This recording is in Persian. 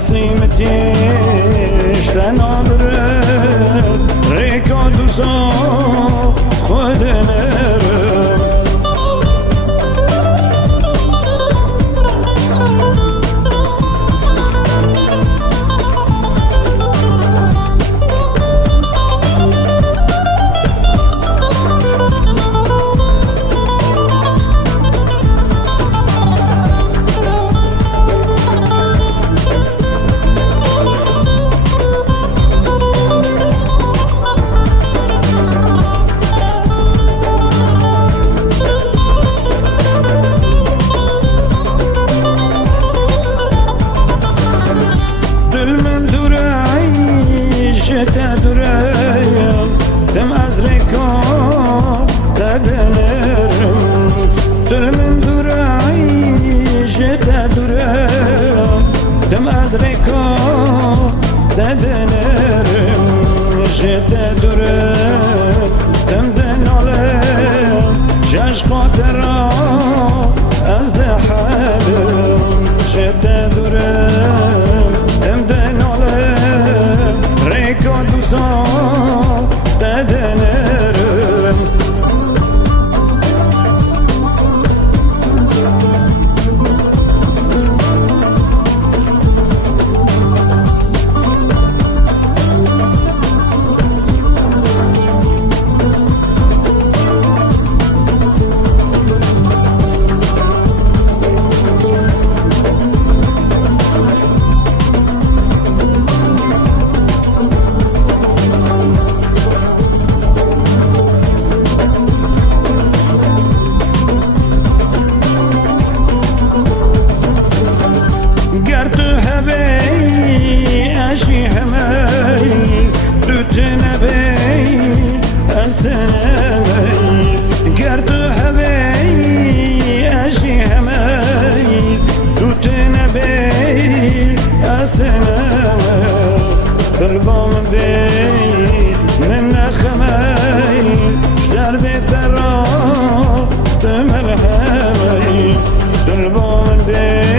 نسیمتیش تنابرم ریکا دوزا خود نرم تدریم دم از ریکا تدنرم دل من دورایی تدریم دم از ریکا تدنرم تدریم دم دنالم جاش قادرا از دحالم تدریم دم دنالم ریکا دوزا تدنرم گر تو هبی اشی همی دوت نبی از تنبی گر تو هبی اشی همی دوت نبی از تنبی قلبم بی من نخمی درد ترا تمرهمی قلبم بی